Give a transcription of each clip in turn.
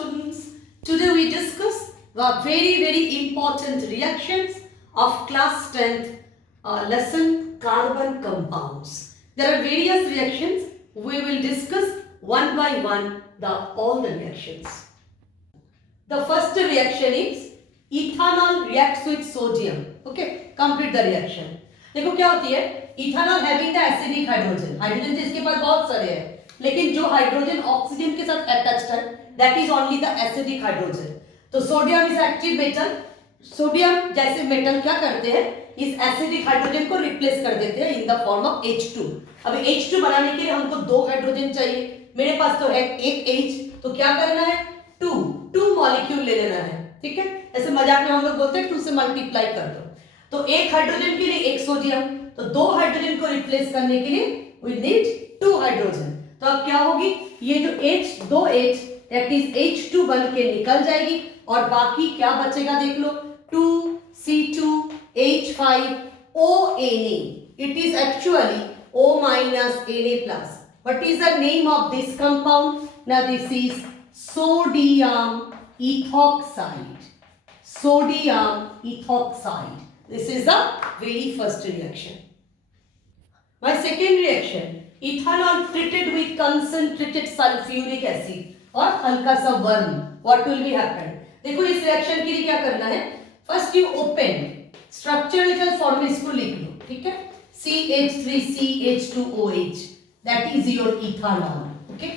students. Today we discuss the very important reactions of class 10th lesson carbon compounds. There are various reactions. We will discuss one by one all the reactions. The first reaction is ethanol reacts with sodium. Okay, complete the reaction. देखो क्या होती है, ethanol having the acidic hydrogen. Hydrogen तो इसके पास बहुत सारे हैं, लेकिन जो हाइड्रोजन ऑक्सीजन के साथ अटैच्ड है that is only the acidic hydrogen. तो sodium is active metal. Sodium जैसे मेटल क्या करते हैं, इस एसिडिक हाइड्रोजन को रिप्लेस कर देते हैं in the form of H2. अब H2 बनाने के लिए हमको दो हाइड्रोजन चाहिए. मेरे पास तो है एक H, तो क्या करना है, टू मॉलिक्यूल ले लेना है. ठीक है, ऐसे मजाक में हम लोग बोलते हैं 2 से मल्टीप्लाई कर दो. तो एक हाइड्रोजन के लिए एक सोडियम, तो दो हाइड्रोजन को रिप्लेस करने के लिए वी नीड 2 हाइड्रोजन. तो अब क्या होगी, ये जो H दो H दैट इज H2 बन के निकल जाएगी और बाकी क्या बचेगा देख लो, 2C2H5ONa. It is actually O minus Na+. What is the name of this compound? Now this is sodium ethoxide. Sodium ethoxide. This is the very first reaction. My second reaction, ethanol treated with concentrated sulfuric acid और हल्का सा worm. What will be happen? देखो इस reaction के लिए क्या करना है, first you open structural form में इसको लिख लो. ठीक है, CH3CH2OH, that is your ethanol. Okay,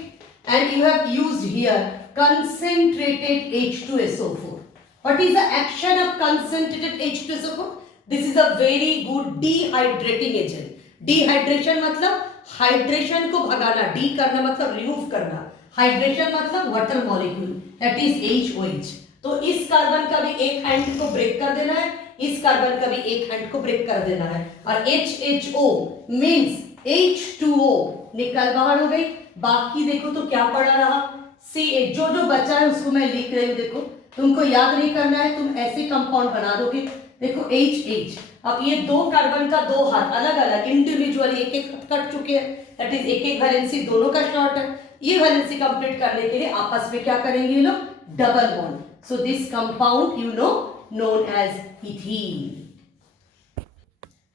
and you have used here concentrated H2SO4. What is the action of concentrated H2SO4? This is a very good dehydrating agent. Dehydration मतलब hydration को भगाना, D करना मतलब remove करना, hydration मतलब water molecule, that is HOH. तो इस carbon का भी एक एंड को ब्रेक कर देना है, इस कार्बन का भी एक एंड को ब्रेक कर देना है, और HHO मींस H2O निकल बाहर हो गई. बाकी देखो तो क्या पड़ा रहा, CH. जो जो बचा है उसको मैं लिख रही हूँ. देखो तुमको याद नहीं करना है, तुम ऐसे कंपाउंड बना दोगे. देखो HH. अब ये दो कार्बन का दो हाथ अलग अलग इंडिविजुअली एक एक कट चुके हैं, दैट इज एक एक वैलेंसी दोनों का शॉर्ट है. ये वैलेंसी कंप्लीट करने के लिए आपस में क्या करेंगे ये लोग, double bond. So this compound you know known as ethene.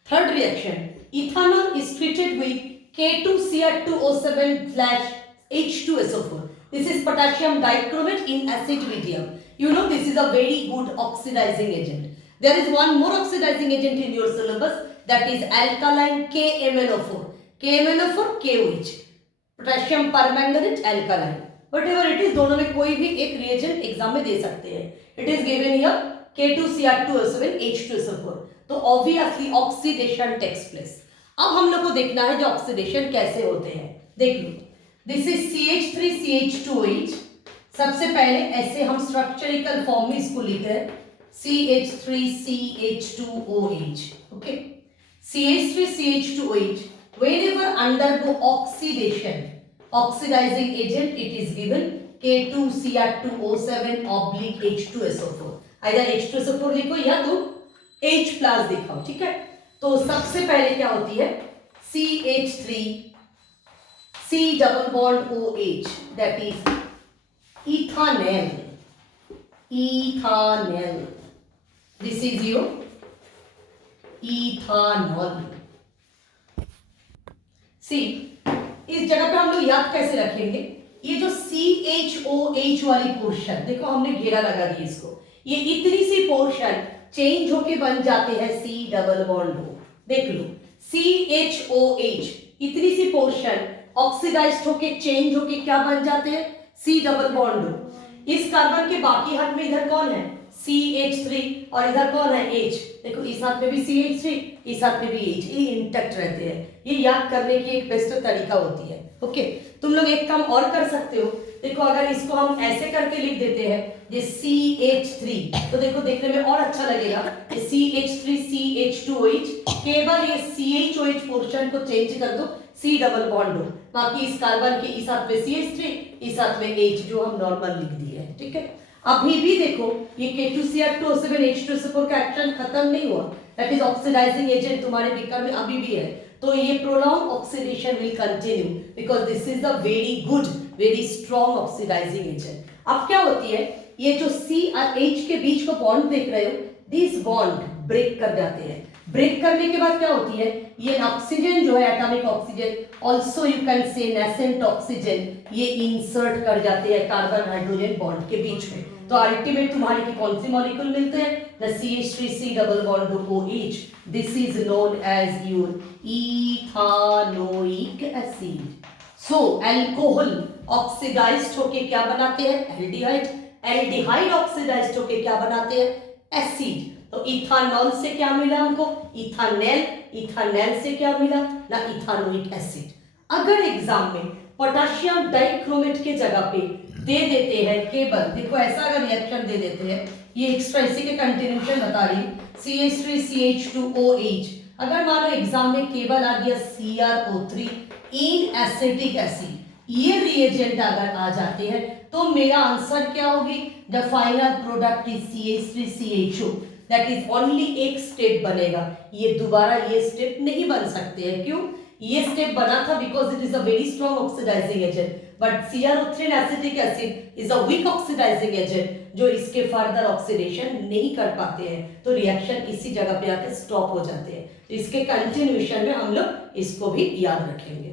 Third reaction, ethanol is treated with K2Cr2O7/H2SO4. This is potassium dichromate in acid medium. You know this is a very good oxidizing agent. There is one more oxidizing agent in your syllabus, that is alkaline KMnO4. KMnO4 KOH, potassium permanganate alkaline. Whatever it is, दोनों में कोई भी एक reagent exam में दे सकते हैं. It is given here K2Cr2O7H2SO4. तो obviously oxidation takes place. अब हम लोग को देखना है जो ऑक्सीडेशन कैसे होते हैं. देख लो, दिस इज CH3CH2OH. सबसे पहले ऐसे हम स्ट्रक्चरिकल फॉर्म में इसको लिख रहे हैं, CH3CH2OH. Okay, CH3CH2OH whenever undergo oxidation, oxidizing agent, it is given K2Cr2O7/H2SO4. Either H2SO4 लिखो या तो H प्लस दिखाओ. ठीक है, तो सबसे पहले क्या होती है, CH3 C double bond OH, that is ethanol. Ethanol. This is your ethanol. See, इस जगह पे हम लोग याद कैसे रखेंगे, ये जो CHOH वाली पोर्शन देखो हमने घेरा लगा दिया इसको, ये इतनी सी पोर्शन चेंज होके बन जाते हैं C डबल बॉन्ड O. देख लो, CHOH इतनी सी पोर्शन ऑक्सीडाइज्ड होके चेंज होके क्या बन जाते हैं, C डबल बॉन्ड O. इस कार्बन के बाकी हाथ में इधर कौन है, CH3, और इधर कौन है H. देखो इस हाथ में भी CH3, इस हाथ में भी H. ये इंटैक्ट रहते हैं. ये याद करने की एक बेस्ट तरीका होती है. ओके, तुम लोग एक काम और कर सकते हो. देखो अगर इसको हम ऐसे करके लिख देते हैं ये CH3, तो देखो देखने में और अच्छा लगेगा. ये CH3CH2OH, केवल ये CHOH पोर्शन को चेंज कर दो, C डबल बॉन्ड हो, बाकी इस कार्बन के इस हाथ में CH3, इस हाथ में H जो हम नॉर्मल लिख दिए हैं. ठीक है, अभी भी देखो ये K2Cr2O7H2SO4 का एक्शन खत्म नहीं हुआ, दैट इज ऑक्सीडाइजिंग एजेंट तुम्हारे बीकर में अभी भी है. तो ये prolong oxidation will continue because this is the very good very strong oxidising agent. अब क्या होती है, ये जो C और H के बीच को बॉन्ड देख रहे हो, दिस बॉन्ड ब्रेक कर जाते हैं। ब्रेक करने के बाद क्या होती है, ये ऑक्सीजन जो है atomic oxygen, also you can say nascent oxygen, ये इंसर्ट कर जाते हैं कार्बन हाइड्रोजन बॉन्ड के बीच में। तो अल्टीमेट तुम्हारे की कौन सी मॉलिक्यूल मिलते हैं, the CH3C double bond OH, this is known as your ethanoic acid. So alcohol oxidised होके क्या बनाते हैं, एल्डिहाइड, एल्डिहाइड ऑक्सीडाइज्ड होके क्या बनाते हैं, एसिड। तो इथानॉल से क्या मिला हमको, इथानेल, इथानेल से क्या मिला ना, इथानोइक एसिड। अगर एग्जाम में पोटेशियम डाइक्रोमेट के जगह पे दे देते हैं केवल, देखो ऐसा अगर रिएक्शन दे देते हैं, ये एक्स्ट्रा इसी के कंटिन्यूशन बता रही CH3CH2OH, अगर मान लो एग्जाम में केवल आ गया CrO3 इन एसिटिक एसिड, ये रिएजेंट अगर आ जाते हैं तो मेरा आंसर क्या होगी, the final product is CH3CHO, that is only एक स्टेप बनेगा, ये दोबारा ये स्टेप नहीं बन सकते हैं। क्यों, ये स्टेप बना था because it is a very strong oxidising agent, but CrO3 acetic acid is a weak oxidising agent जो इसके फर्दर ऑक्सीडेशन नहीं कर पाते हैं, तो रिएक्शन इसी जगह पे आके स्टॉप हो जाते हैं। तो इसके कंटिन्यूएशन में हम लोग इसको भी याद रखेंगे।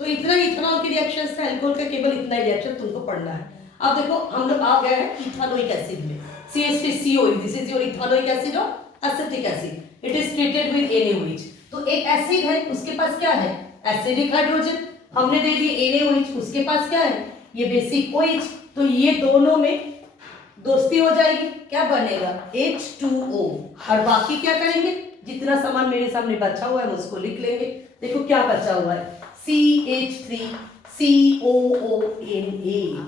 तो इतना इथेनॉल के रिएक्शंस था, अल्कोहल का केवल इतना ही रिएक्शन तुमको पढ़ना है। अब देखो हम लोग आ गए हैं इथानोइक एसिड में, CH3COH, this is your ethanoic acid और acetic acid, it is treated with NaOH। तो एक एसिड है, उसके पास क्या है, एसिडिक हाइड्रोजन, हमने दे दिए NaOH, उसके पास क्या है, ये बेसिक OH, तो ये दोनों में दोस्ती हो जाएगी, क्या बनेगा, H2O, और बाकी क्या करेंगे, जितना सामान मेरे सामने बचा हुआ है उसको लिख लेंगे। देखो क्या बचा हुआ है, CH3COONA,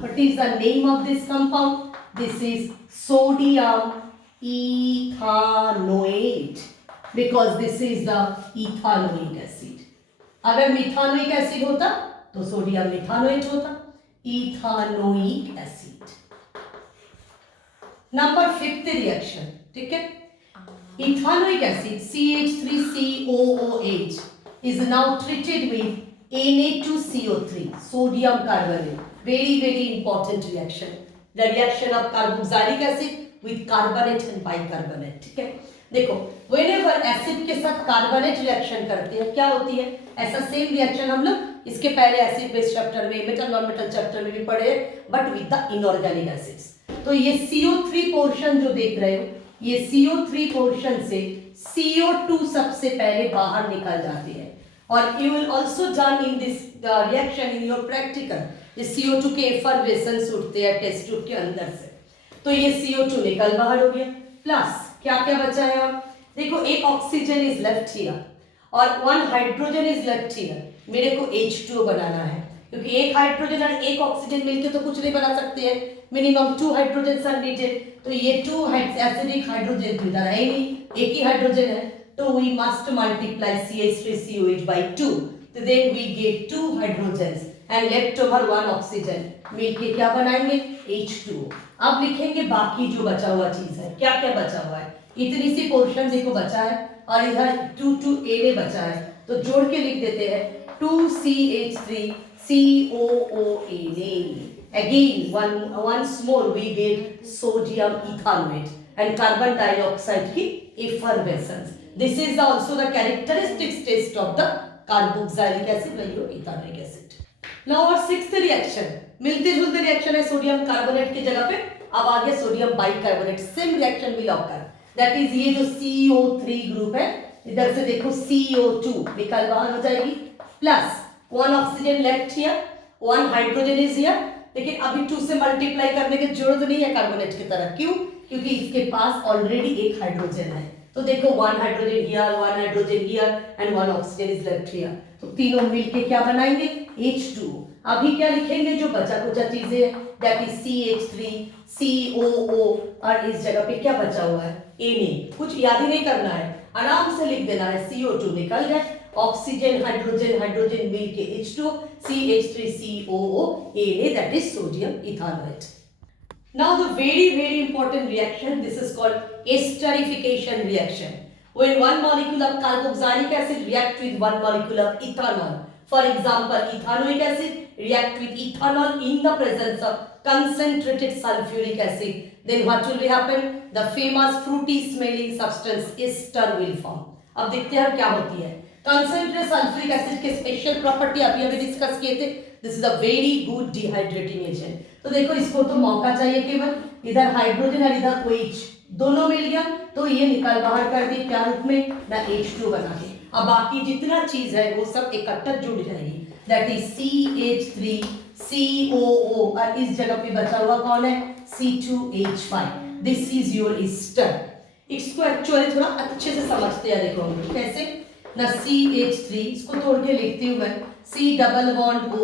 what is the name of this compound, this is sodium ethanoate, because this is the ethanoic acid। अगर मिथानोइक एसिड होता तो सोडियम मिथानोएट होता, ethanoic acid. Number 5th reaction, ठीक है, ethanoic acid CH3COOH is now treated with Na2CO3 sodium carbonate, very important reaction, the reaction of carboxylic acid with carbonate and bicarbonate, ठीक है। देखो whenever acid के साथ कार्बोनेट रिएक्शन करती है क्या होती है, ऐसा सेम रिएक्शन हम लोग इसके पहले एसिड बेस चैप्टर में, मेटल नॉन मेटल चैप्टर में भी पढ़े, but with the inorganic acids. तो ये CO3 पोर्शन जो देख रहे हो, ये CO3 पोर्शन से CO2 सबसे पहले बाहर निकल जाती है, और you will also done in this reaction in your practical, ये CO2 के एफरवेसेंस उठते हैं टेस्ट ट्यूब के अंदर से, तो ये CO2 निकल बाहर हो गया, प्लस क्या क्या बचा है, आप देखो एक ऑक्सीजन इज लेफ्ट हियर और 1 हाइड्रोजन इज लेफ्ट हियर, मेरे को H2O बनाना है, क्योंकि एक हाइड्रोजन और एक ऑक्सीजन मिलकर तो कुछ नहीं बना सकते हैं, मिनिमम 2 हाइड्रोजन आर नीडेड, तो ये 2 एसिडिक हाइड्रोजन तो इधर है नहीं, एक ही हाइड्रोजन है, तो we must multiply CH3COH by 2, तो then we get 2 hydrogens and left over 1 oxygen, मिलके क्या बनाएंगे, H2O। अब लिखेंगे बाकी जो बचा हुआ चीज है, क्या क्या बचा हुआ है, इतनी सी पोर्शन देखो बचा है और इधर 2 बचा है, तो जोड़ के लिख देते हैं 2CH3COONA, again once more we get sodium ethanoate and carbon dioxide की effervescence, this is also the characteristics test of the carboxylic acid by your ethanoic acid। now our 6th reaction, मिलते जुलते रिएक्शन है sodium carbonate की जगह पे, अब आ गया sodium bicarbonate, same reaction will occur, that is ये जो CO3 ग्रुप है, इधर से देखो CO2 निकल बाहर हो जाएगी, plus 1 oxygen left here, 1 hydrogen is here, लेकिन अभी 2 से मल्टीप्लाई करने की जरूरत नहीं है कार्बोनेट की तरह, क्यों, क्योंकि इसके पास ऑलरेडी एक हाइड्रोजन है, तो देखो 1 hydrogen here, 1 hydrogen here and 1 oxygen is left here, तो तीनों मिलके क्या बनाएंगे, H2O। अभी क्या लिखेंगे, जो बचा कुचा चीजें, दैट इज CH3COO, और इस जगह पे क्या बचा हुआ है, Na, कुछ याद ही नहीं करना है, आराम से लिख देना है, CO2 निकल गए, ऑक्सीजन हाइड्रोजन हाइड्रोजन मिलके H2O, CH3COO, Na, that is sodium ethanoate। Now the very important reaction, this is called esterification reaction, when one molecule of carboxylic acid react with one molecule of ethanol, for example ethanoic acid react with ethanol in the presence of concentrated sulfuric acid, then what will be happen? The famous fruity smelling substance ester will form. अब देखते हैं क्या होती है. Concentrated sulphuric acid के special property अभी अभी discuss किए थे. This is a very good dehydrating agent. तो देखो इसको तो मौका चाहिए केवल, इधर हाइड्रोजन और इधर OH दोनों मिल गया तो ये निकाल बाहर कर दी क्या रूप में ना H2 बना के. अब बाकी जितना चीज है वो सब इकट्ठा जुड़ जाएगी. दैट इज CH3 COO और इस जगह पे बचा हुआ कौन है C2H5. This is your ester. इसको एक्चुअली थोड़ा अच्छे से समझते हैं. देखो हम लोग कैसे ना CH3 इसको तोड़ के लिखती हूँ मैं C double bond O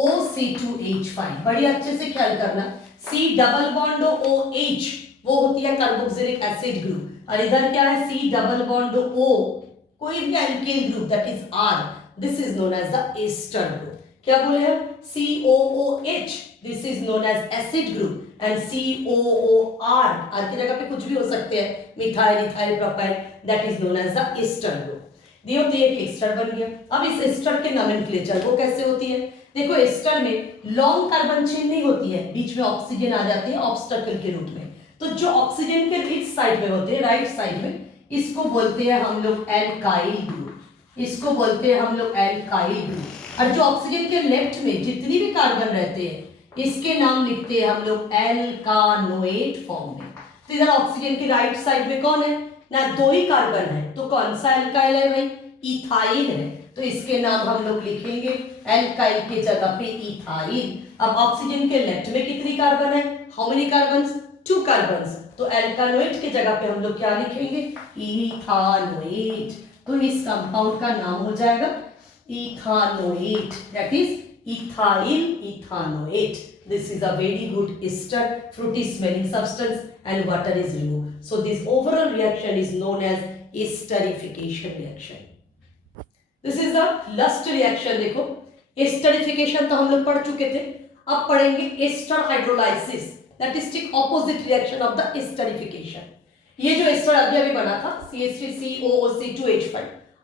OC2H5. बड़ी अच्छे से ख्याल करना. C डबल बॉन्ड OH वो होती है कार्बोक्सिलिक एसिड ग्रुप और इधर क्या है C डबल बॉन्ड O कोई भी alkane group that is R. This is known as the ester group. क्या बोले हम COOH this is known as acid group and COOR R की जगह पे कुछ भी हो सकते हैं methyl ethyl propyl that is known as the ester group. दियो तो एक एस्टर बन गया. अब इस एस्टर के नोमेनक्लेचर वो कैसे होती है. देखो एस्टर में लॉन्ग कार्बन चेन नहीं होती है, बीच में ऑक्सीजन आ जाती है ऑब्स्टेकल के रूप में. तो जो ऑक्सीजन के रिच साइड में होते हैं राइट साइड में इसको बोलते हैं हम लोग एल्काइल ग्रुप. इसको बोलते हैं हम लोग एल्काइल ग्रुप. और जो ऑक्सीजन के लेफ्ट में जितनी भी कार्बन रहते हैं इसके नाम लिखते हैं हम लोग एल्कानोएट फॉर्म में. तो इधर ऑक्सीजन की राइट साइड में कौन है ना दो ही कार्बन है तो कौन सा एल्काइल है भाई इथाइल है. तो इसके नाम हम लोग लिखेंगे एल्काइल के जगह पे इथाइल. अब ऑक्सीजन के लेफ्ट में कितनी कार्बन है हाउ मेनी कार्बन्स 2 कार्बन्स. तो एल्कानोएट के जगह पे हम लोग क्या लिखेंगे इथानोएट. तो इस कंपाउंड का नाम हो जाएगा ethanoate that is ethyl ethanoate. This is a very good ester fruity smelling substance and water is removed. So this overall reaction is known as esterification reaction. This is the last reaction. देखो esterification तो हम लोग पढ़ चुके थे. अब पढ़ेंगे ester hydrolysis that is the opposite reaction of the esterification. ये जो एस्टर अभी बना था CH3COOC2H5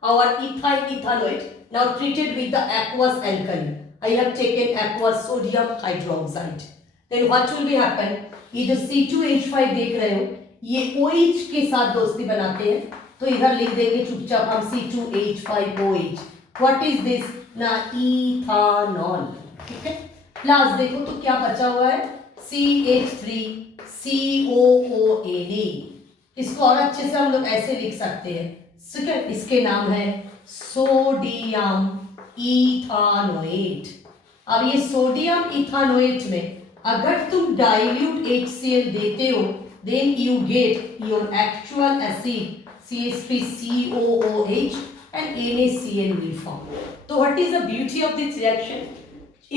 our ethyl ethanoate now treated with the aqueous alkali. I have taken aqueous sodium hydroxide. Then what will be happen? ये जो C2H5 देख रहे हो ये OH के साथ दोस्ती बनाते हैं तो इधर लिख देंगे चुपचाप हम C2H5OH. What is this? ना इथानॉल. ठीक है. प्लस देखो तो क्या बचा हुआ है CH3COOAD. इसको और अच्छे से हम लोग ऐसे लिख सकते हैं. ठीक है. इसके नाम है सोडियम इथानोएट. अब ये सोडियम इथानोएट में अगर तुम डाइल्यूट HCl देते हो then you get your actual acid CH3COOH and NaCl will form. तो what is the beauty of this reaction?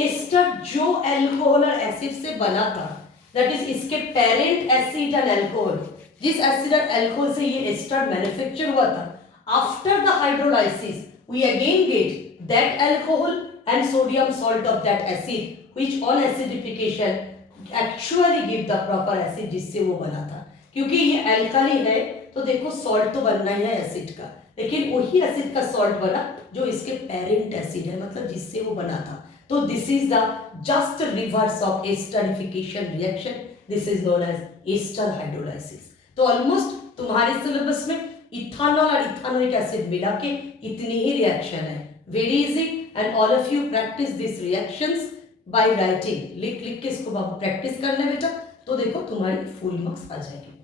Ester जो अल्कोहल और एसिड से बना था that is इसके पेरेंट एसिड एंड अल्कोहल जिस एसिड और अल्कोहल से ये एस्टर मैन्युफैक्चर हुआ था after the hydrolysis we again get that alcohol and sodium salt of that acid which on acidification actually give the proper acid जिससे वो बना था. क्योंकि ये अल्काली है तो देखो सॉल्ट तो बनना ही है एसिड का लेकिन वही एसिड का सॉल्ट बना जो इसके पेरेंट एसिड है मतलब जिससे वो बना था. तो this is the just reverse of esterification reaction. This is known as ester hydrolysis. तो ऑलमोस्ट तुम्हारे सिलेबस में इथानॉल और इथानोइक एसिड मिला के इतनी ही रिएक्शन है. Very easy and all of you practise this reactions by writing. लिख लिख के इसको प्रैक्टिस करना बेटा तो देखो तुम्हारी फुल मार्क्स आ जाएगी.